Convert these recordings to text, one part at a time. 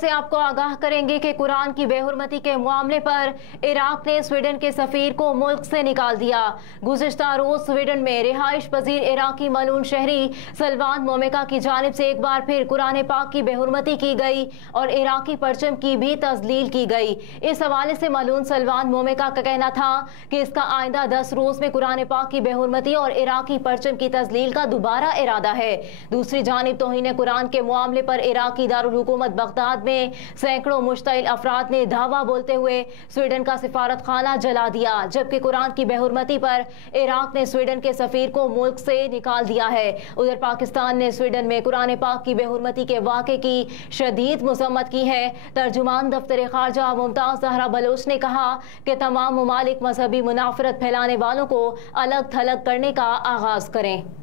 से आपको आगाह करेंगे कि कुरान की बेहुरमती के मामले पर इराक ने स्वीडन के सफीर को मुल्क से निकाल दिया। गुज़िश्ता रोज स्वीडन में रिहाइश पजीर इराकी मलून शहरी सलमान मोमेका की जानिब से एक बार फिर कुरान पाक की बेहुरमती की गई और इराकी परचम की भी तजलील की गई। इस हवाले से मलून सलमान मोमेका का कहना था कि इसका आइंदा 10 रोज में कुरान पाक की बेहुरमती और इराकी परचम की तजलील का दोबारा इरादा है। दूसरी जानिब तौहीन कुरान के मामले पर इराकी दारुल हुकूमत बगदाद में सैकड़ों मुश्तइल अफराद ने धावा बोलते हुए स्वीडन का सिफारत खाना जला दिया, जबकि कुरान की बेहुरमती पर इराक ने स्वीडन के सफीर को मुल्क से निकाल दिया है। उधर पाकिस्तान ने स्वीडन में कुरान पाक की बेहुरमती के वाक़े की शदीद मज़म्मत की है। तर्जुमान दफ्तर खारजा मुमताज ज़हरा बलोच ने कहा कि तमाम ममालिक मजहबी मुनाफरत फैलाने वालों को अलग थलग करने का आगाज करें।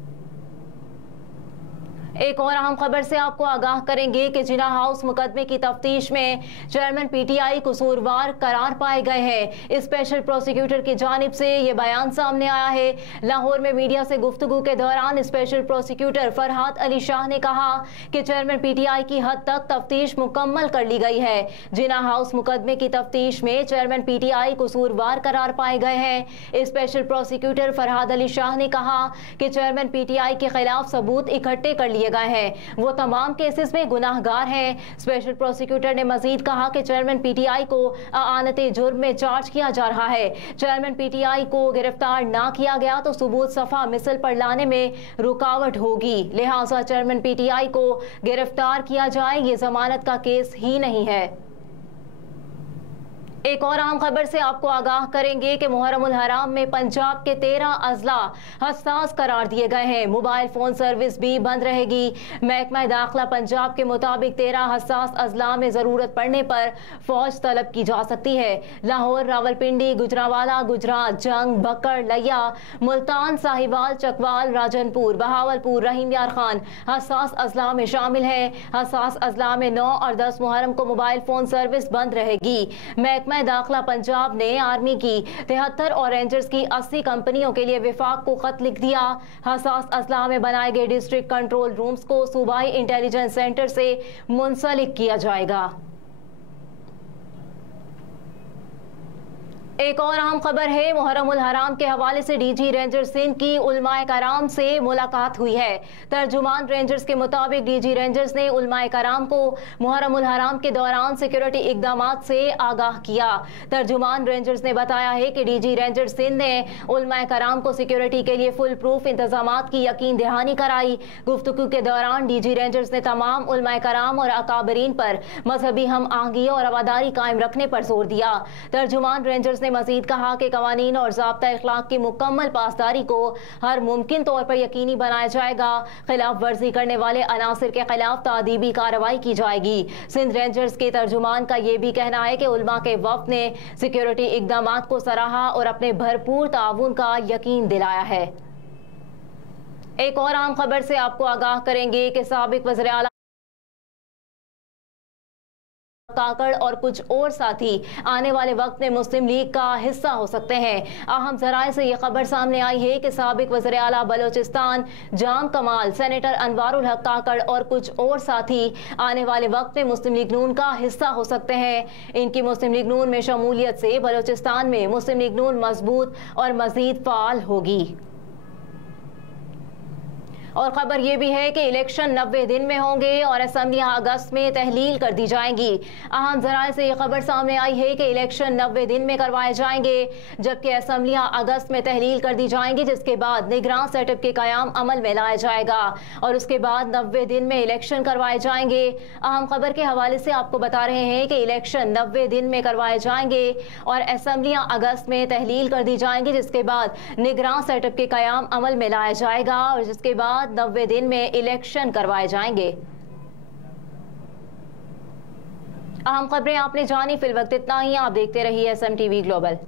एक और अहम खबर से आपको आगाह करेंगे कि जिना हाउस मुकदमे की तफ्तीश में चेयरमैन पीटीआई कसूरवार करार पाए गए हैं। स्पेशल प्रोसिक्यूटर की जानिब से ये बयान सामने आया है। लाहौर में मीडिया से गुफ्तगू के दौरान स्पेशल प्रोसिक्यूटर फरहाद अली शाह ने कहा कि चेयरमैन पीटीआई की हद तक तफ्तीश मुकम्मल कर ली गई है। जिना हाउस मुकदमे की तफ्तीश में चेयरमैन पीटीआई कसूरवार करार पाए गए हैं। स्पेशल प्रोसिक्यूटर फरहाद अली शाह ने कहा कि चेयरमैन पीटीआई के खिलाफ सबूत इकट्ठे कर लिए गए हैं, वो तमाम केसेस में गुनाहगार हैं। स्पेशल प्रोसिक्यूटर ने मजीद कहा कि चेयरमैन पीटीआई को आनते जुर्म में चार्ज किया जा रहा है। चेयरमैन पीटीआई को गिरफ्तार ना किया गया तो सबूत सफा मिसल पर लाने में रुकावट होगी, लिहाजा चेयरमैन पीटीआई को गिरफ्तार किया जाए, ये जमानत का केस ही नहीं है। एक और आम खबर से आपको आगाह करेंगे कि मुहर्रमुल हराम में पंजाब के 13 अजला हसास करार दिए गए हैं। मोबाइल फोन सर्विस भी बंद रहेगी। महकमा दाखिला पंजाब के मुताबिक 13 हसास अजला में जरूरत पड़ने पर फौज तलब की जा सकती है। लाहौर, रावलपिंडी, गुजरांवाला, गुजरात, जंग, बक्कर, लिया, मुल्तान, साहिवाल, चकवाल, राजनपुर, बहावलपुर, रहीम यार खान हसास अजला में शामिल है। हसास अजला में 9 और 10 मुहर्रम को मोबाइल फोन सर्विस बंद रहेगी। महकमा दाखिला पंजाब ने आर्मी की 73 और रेंजर्स की 80 कंपनियों के लिए विफाक को खत लिख दिया। हसास अजला में बनाए गए डिस्ट्रिक्ट कंट्रोल रूम्स को सूबाई इंटेलिजेंस सेंटर से मुंसलिक किया जाएगा। एक और अहम खबर है, मुहर्रमुल हराम के हवाले से डीजी रेंजर्स सिंध की उलमाए कराम से मुलाकात हुई है। तर्जुमान रेंजर्स के मुताबिक डीजी रेंजर्स ने उलमाए कराम को मुहर्रमुल हराम के दौरान सिक्योरिटी इकदामात से आगाह किया। तर्जुमान रेंजर्स ने बताया है कि डीजी रेंजर्स सिंध ने उलमाए कराम को सिक्योरिटी के लिए फुल प्रूफ इंतजामात की यकीन दहानी कराई। गुफ्तगू के दौरान डीजी रेंजर्स ने तमाम उलमाए कराम और अकाबरीन पर मजहबी हम आहंगी और रवादारी कायम रखने पर जोर दिया। तर्जुमान रेंजर्स मजीद कहा कि कवानीन और ज़ाब्ता इखलाक की मुकम्मल पासदारी को हर मुमकिन तौर पर यकीनी बनाया जाएगा। खिलाफ वर्जी करने वाले अनासिर के खिलाफ तादीबी कार्रवाई की जाएगी। सिंध रेंजर्स के तर्जुमान का यह भी कहना है कि उलमा के वफ्द ने सिक्योरिटी इकदामात को सराहा और अपने भरपूर ताउन का यकीन दिलाया है। एक और आम खबर से आपको आगाह करेंगे कि साबिक वज़ीर आला काकड़ और कुछ और साथी आने वाले वक्त में मुस्लिम लीग का हिस्सा हो सकते हैं। अहम जराए से यह खबर सामने आई है कि साबिक वज़ीर आला बलोचिस्तान जाम कमाल, सेनेटर अनवारुल हक काकड़ और कुछ और साथी आने वाले वक्त में मुस्लिम लीग नून का हिस्सा हो सकते हैं। इनकी मुस्लिम लीग नून में शमूलियत से बलोचिस्तान में मुस्लिम लीग नून मजबूत और मजीद फाल होगी। और खबर यह भी है कि इलेक्शन 90 दिन में होंगे और असेंबलियां अगस्त में तहलील कर दी जाएंगी। अहम जराए से यह खबर सामने आई है कि इलेक्शन 90 दिन में करवाए जाएंगे, जबकि असेंबलियां अगस्त में तहलील कर दी जाएंगी, जिसके बाद निगरान सेटअप के कयाम अमल में लाया जाएगा और उसके बाद 90 दिन में इलेक्शन करवाए जाएंगे। अहम खबर के हवाले से आपको बता रहे हैं कि इलेक्शन 90 दिन में करवाए जाएंगे और असेंबलियां अगस्त में तहलील कर दी जाएंगी, जिसके बाद निगरान सेटअप के कयाम अमल में लाया जाएगा और जिसके बाद 90 दिन में इलेक्शन करवाए जाएंगे। अहम खबरें आपने जानी, फिल वक्त इतना ही। आप देखते रहिए SMTV ग्लोबल।